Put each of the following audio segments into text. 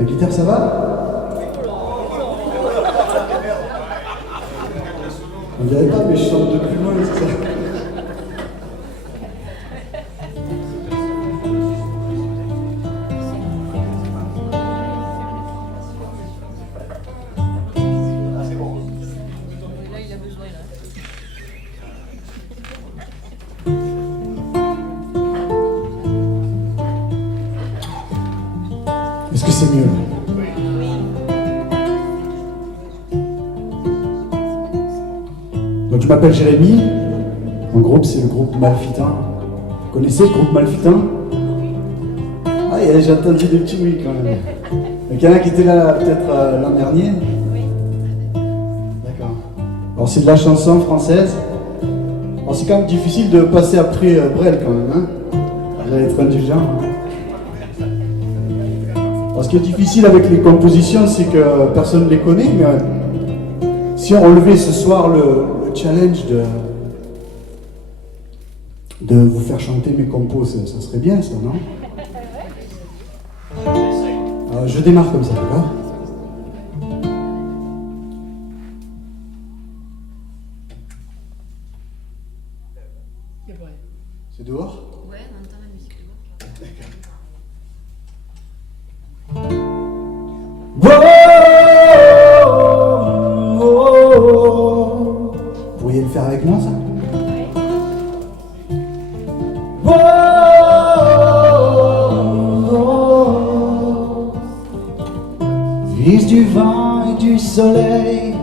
La guitare, ça va? On dirait pas, mais je chante de plus loin, c'est ça. Est-ce que c'est mieux là? Donc je m'appelle Jérémy, mon groupe c'est le groupe Malfitain. Vous connaissez le groupe Malfitain? Ah j'ai entendu des petits oui quand même. Il y en a qui était là peut-être l'an dernier? Oui. D'accord. Alors c'est de la chanson française. Alors c'est quand même difficile de passer après Brel quand même, hein? Vous allez être indulgent. Alors, ce qui est difficile avec les compositions, c'est que personne ne les connaît, mais si on relevait ce soir le challenge de vous faire chanter mes compos, ça serait bien ça, non? Alors, je démarre comme ça, d'accord? C'est dehors? Ouais, on entend la musique dehors. D'accord. Vous pourriez le faire avec moi, ça? Fils du vent et du soleil.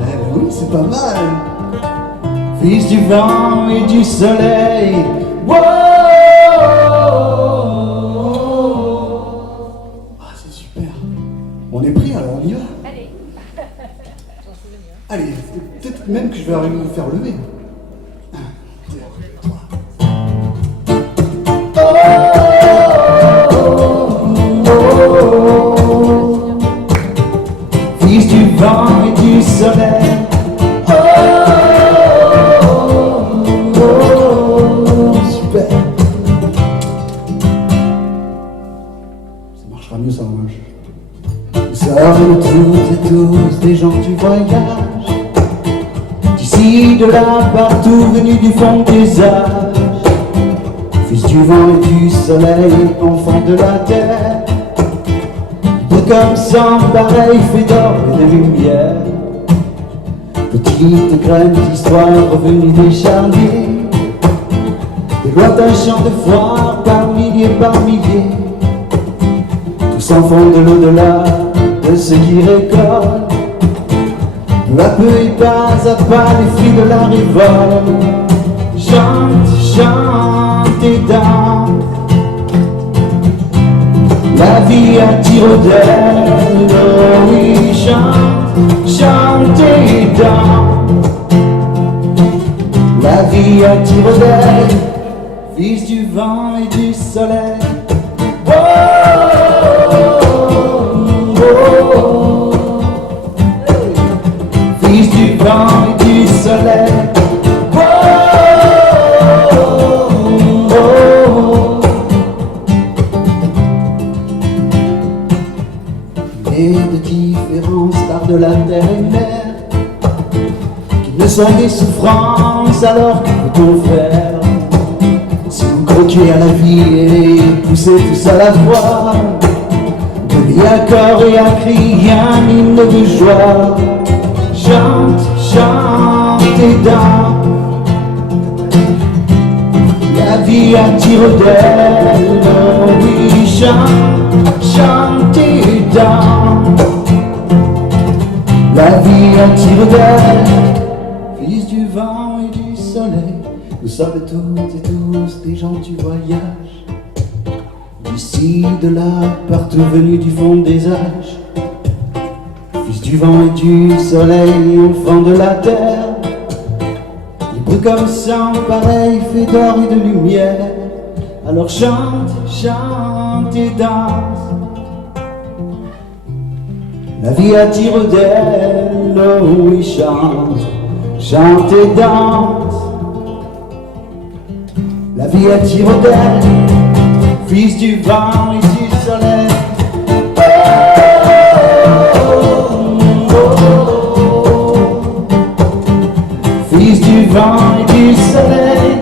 Eh ben oui, c'est pas mal. Fils du vent et du soleil. On est pris, alors on y va. Allez. Allez, peut-être même que je vais arriver à vous faire lever. 1, 2, 3. Fils du vent et du soleil. Super. Ça marchera mieux sans manche. Nous sommes toutes et tous des gens du voyage, d'ici, de là, partout, venus du fond des âges. Fils du vent et du soleil, enfants de la terre, libre comme sans pareil, fait d'or et de lumière. Petite graine d'histoire revenue des charniers, des lointains champs de foire par milliers, tous enfants de l'au-delà, de ce qui récolte, peu à peu et pas à pas les fruits de la révolte. Chante, chante et danse, la vie à tire d'elle. Oh oui, chante, chante et danse, la vie à tire d'elle. Fils du vent et du soleil. Fils du vent et du soleil. Et de différence par de la terre et mer, qui ne sont des souffrances alors qu'il faut tout faire. Si vous croquez à la vie et poussez tous à la fois, à corps et à cri, un hymne de joie. Chante, chante et danse, la vie attire d'elle. Oh oui, chante, chante et danse, la vie attire d'elle. Fils du vent et du soleil, nous sommes toutes et tous des gens du voyage, d'ici, de là, partout venus du fond des âges. Fils du vent et du soleil, enfants de la terre, libre comme sans pareil, fait d'or et de lumière. Alors chante, chante et danse, la vie attire d'elle. Oh oui, chante, chante et danse, la vie attire d'elle. fils du vent et du soleil. Fils du vent et du soleil.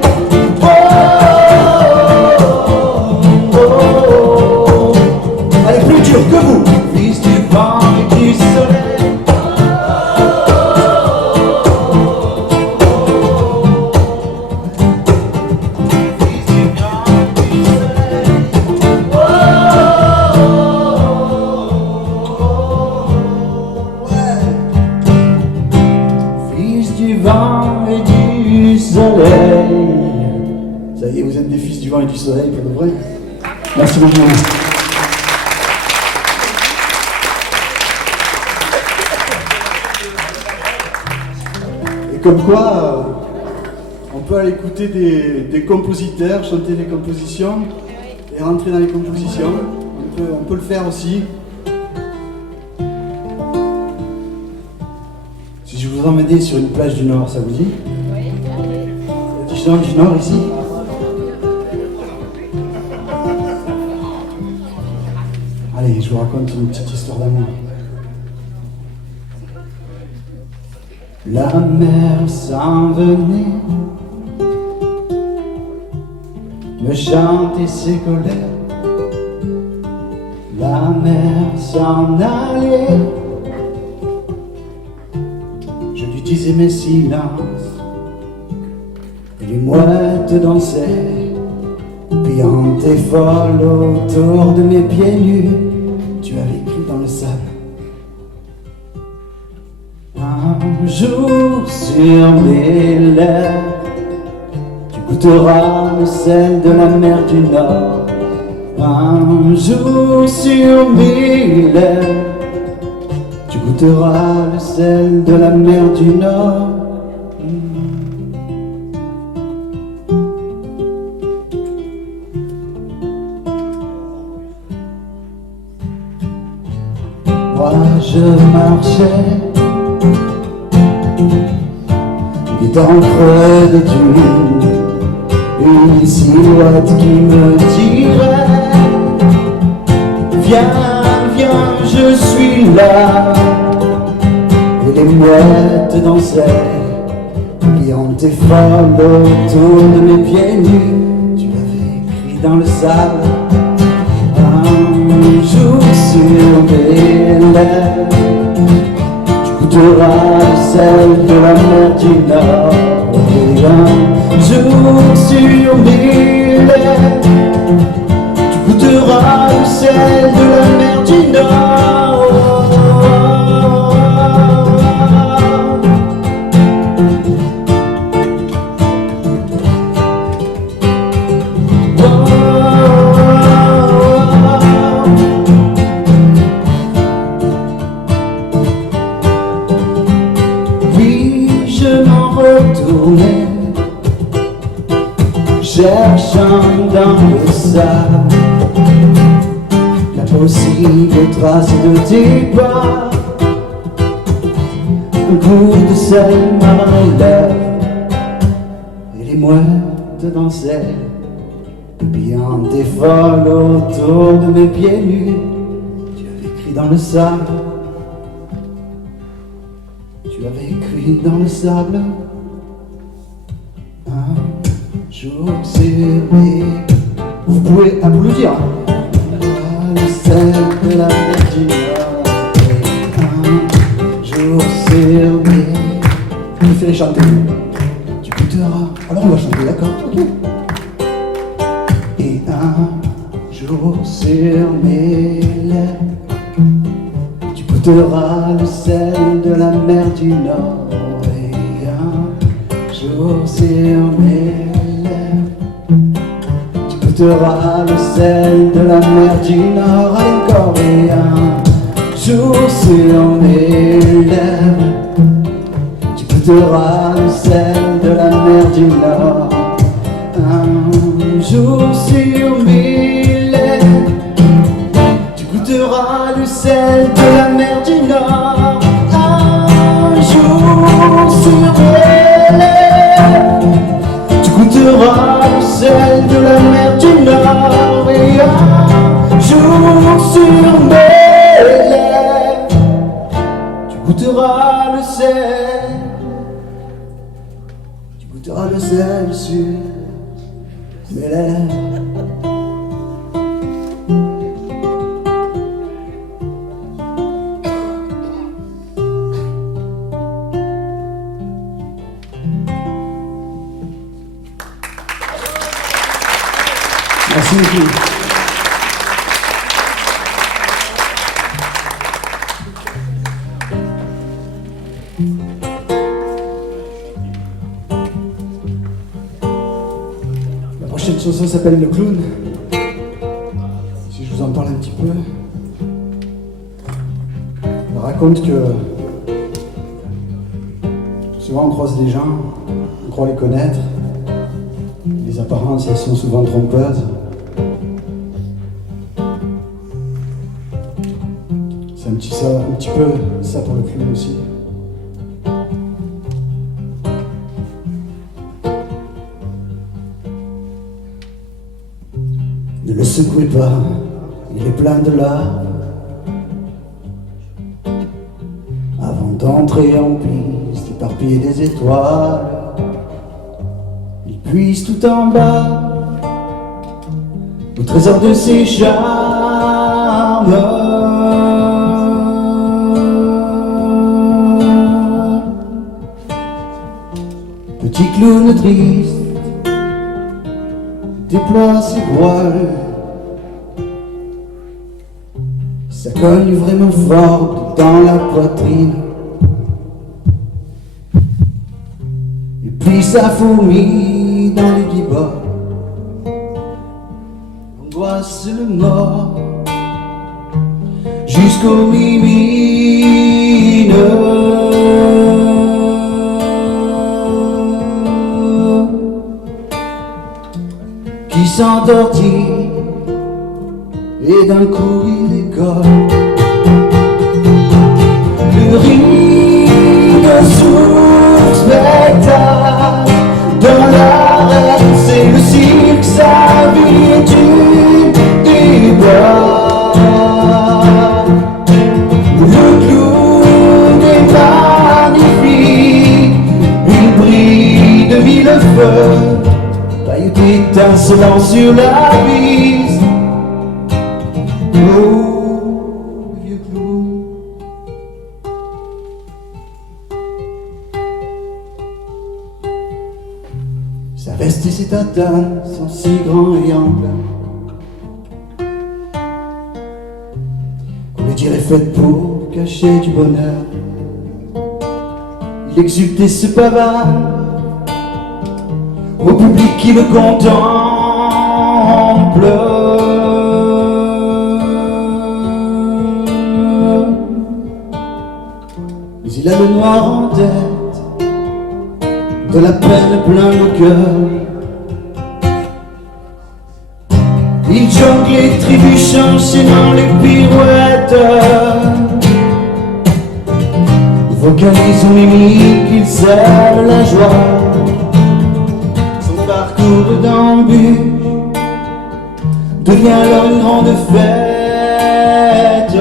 Allez, plus dur que vous. Fils du vent et du soleil. Fils du vent et du soleil. Ouais. Fils du vent et du soleil. Ça y est, vous êtes des fils du vent et du soleil, pour de vrai. Merci beaucoup. Et comme quoi, on peut aller écouter des compositeurs, chanter des compositions et rentrer dans les compositions. On peut le faire aussi. Si je vous emmenais sur une plage du Nord, ça vous dit? Oui. Il y a des gens du Nord ici? Allez, je vous raconte une petite histoire d'amour. La mer s'en venait me chanter ses colères. La mer s'en allait. Je lui disais mes silences et les mouettes dansaient, pliantes et folles autour de mes pieds nus. Tu avais écrit dans le sable. Un jour sur mes lèvres, tu goûteras le sel de la mer du Nord. Un jour sur mes lèvres, tu goûteras le sel de la mer du Nord. Moi je marchais, guitare en creux des dunes, une silhouette qui me dirait: viens, viens, je suis là. Et les mouettes dansaient, pliantes et folles autour de mes pieds nus. Tu avais écrit dans le sable. Un jour sur mes lèvres, tu goûteras le sel de la mer du Nord. Et un jour sur mes lèvres, tu goûteras le sel de la mer du Nord. Cherchant dans le sable la possible trace de tes pas, un coup de sel marin aux lèvres, et les mouettes dansaient, pliantes et folles autour de mes pieds nus. Tu avais écrit dans le sable, tu avais écrit dans le sable. Jour sur mes... Vous pouvez applaudir. Le sel de la mer du Nord. Un jour sur mes... Vous faites chanter. Tu goûteras. Alors on va chanter, d'accord? Ok. Et un jour sur mes lèvres, tu goûteras le sel de la mer du Nord. Et un jour sur mes lèvres, tu goûteras le sel de la mer du Nord. Encore et un jour sur mes lèvres, tu goûteras le sel de la mer du Nord. Un jour sur mes lèvres, tu goûteras le sel de la mer du Nord. Un jour sur mes lèvres, tu goûteras le sel de la mer du Nord. Et mes lèvres. Merci beaucoup. La prochaine chanson s'appelle Le Clown. Si je vous en parle un petit peu. Elle raconte que souvent on croise des gens, on croit les connaître. Les apparences, elles sont souvent trompeuses. C'est un petit peu ça pour le clown aussi. Ne le secouez pas, il est plein de larmes. Avant d'entrer en piste, éparpiller des étoiles. Il puise tout en bas au trésor de ses charmes. Petit clown triste déploie ses voiles. Ça cogne vraiment fort dans la poitrine. Et puis ça fourmille dans les guiboles. L'angoisse le mord jusqu'aux mimines. Qui s'entortille et d'un coup il décolle. Le rire sous spectacle dans l'arène, c'est le cirque, sa vie est une déboire. Le clown est magnifique, il brille de mille feux. Pailleté étincelant sur la bise. Oh, le vieux clown. Sa veste et ses tatanes sont si grands et amples qu'on les dirait faites pour cacher du bonheur. Il exulte et se pavane au public qui le contemple. Mais il a le noir en tête, de la peine plein le cœur. Il jongle et trébuche enchaînant les pirouettes. Vocalise aux mimiques qu'il sème la joie. Parcours de d'embûches devient alors une grande fête.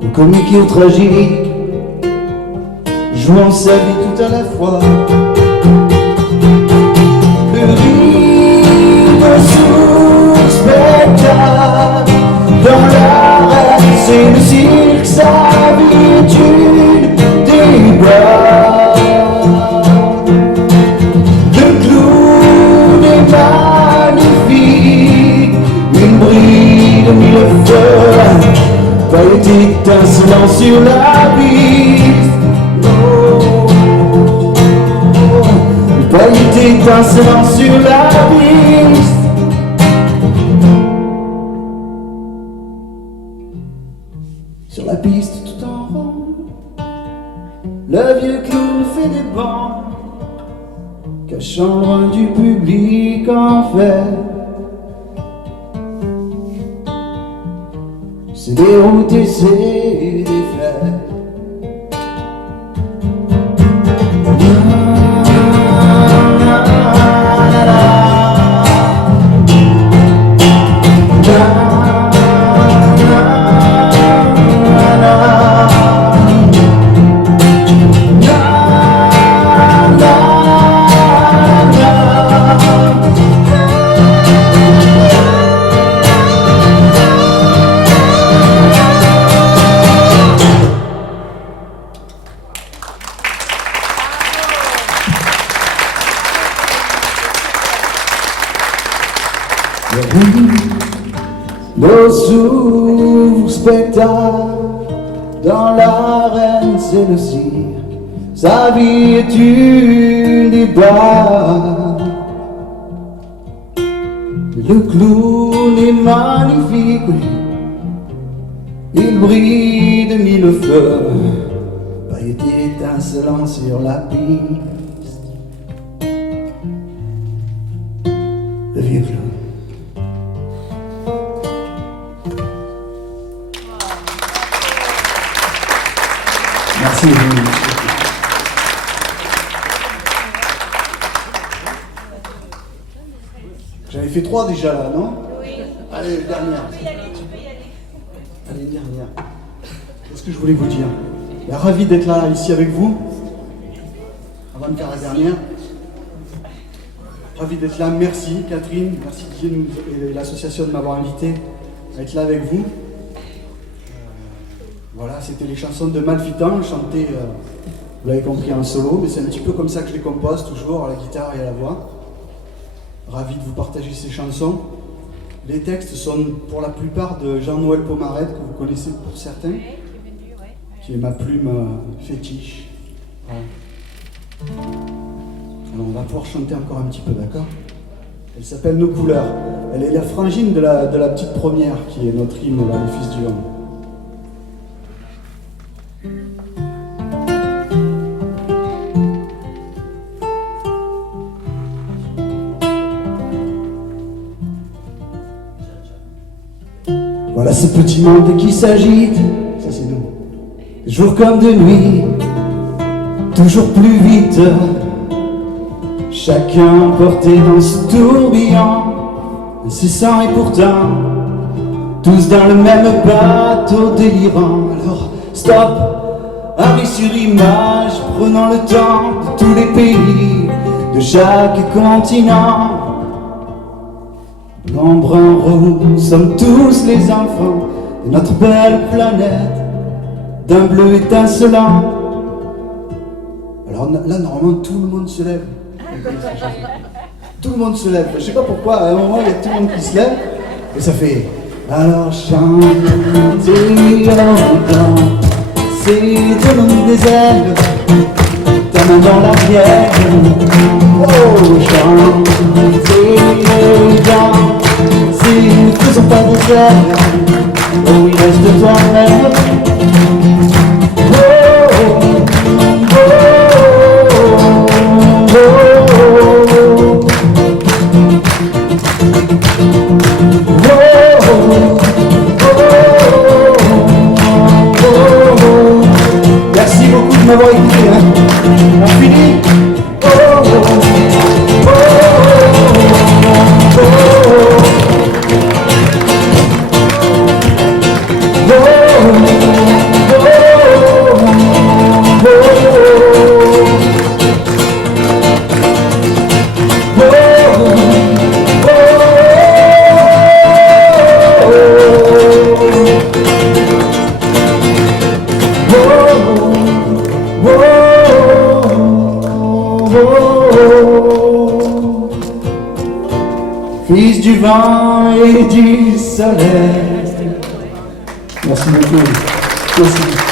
Le comique et au tragique, jouant sa vie tout à la fois. Le rire sous spectacle dans l'arène, c'est le cirque, sa vie est une déboire. Le clown est magnifique, il brille de mille feux. Pailleté étincelant sur la piste. Pailleté étincelant sur la piste. Sur la piste tout en rond, le vieux clown fait des bancs, cachant loin du public en fait. C'est des routes et c'est des fêtes. Oui, nos sourds spectacles dans l'arène, c'est le cirque. Sa vie est une débat. Le clown est magnifique, oui. Il brille de mille feux, pailletés étincelant sur la piste. Le vieux clown. Merci. J'avais fait 3 déjà là, non? Oui. Allez, une dernière. Tu peux y aller, tu peux y aller. Allez, une dernière. Qu'est-ce que je voulais vous dire? Ravi d'être là, ici avec vous. Avant de faire la dernière. Ravi d'être là, merci Catherine, merci Didier et l'association de m'avoir invité à être là avec vous. Voilà, c'était les chansons de Malfitan, chantées, vous l'avez compris, en solo, mais c'est un petit peu comme ça que je les compose, toujours à la guitare et à la voix. Ravi de vous partager ces chansons. Les textes sont pour la plupart de Jean-Noël Pomarette, que vous connaissez pour certains, qui est ma plume fétiche. Voilà. Alors on va pouvoir chanter encore un petit peu, d'accord? Elle s'appelle Nos couleurs. Elle est la frangine de la petite première, qui est notre hymne, là, les Fils du Vent. Voilà ce petit monde qui s'agite, ça c'est nous, jour comme de nuit, toujours plus vite, chacun porté dans ce tourbillon, incessant et pourtant, tous dans le même bateau délirant. Alors stop, arrêt sur image, prenons le temps de tous les pays, de chaque continent. Blanc, brun, rouge, sommes tous les enfants de notre belle planète, d'un bleu étincelant. Alors là, normalement, tout le monde se lève. Tout le monde se lève. Je sais pas pourquoi, à un moment, il y a tout le monde qui se lève. Et ça fait... Alors chantez longtemps, c'est de l'homme des ailes, ta main dans la mienne. Oh, chantez longtemps, si nous ne faisons pas des ailes, oh, il reste de toi-même. Oh, oh, oh, oh, oh. Merci beaucoup de m'avoir écouté, hein. On finit. Oh, oh, oh, oh, oh, oh. Fils du vent et du soleil. Merci beaucoup. Merci.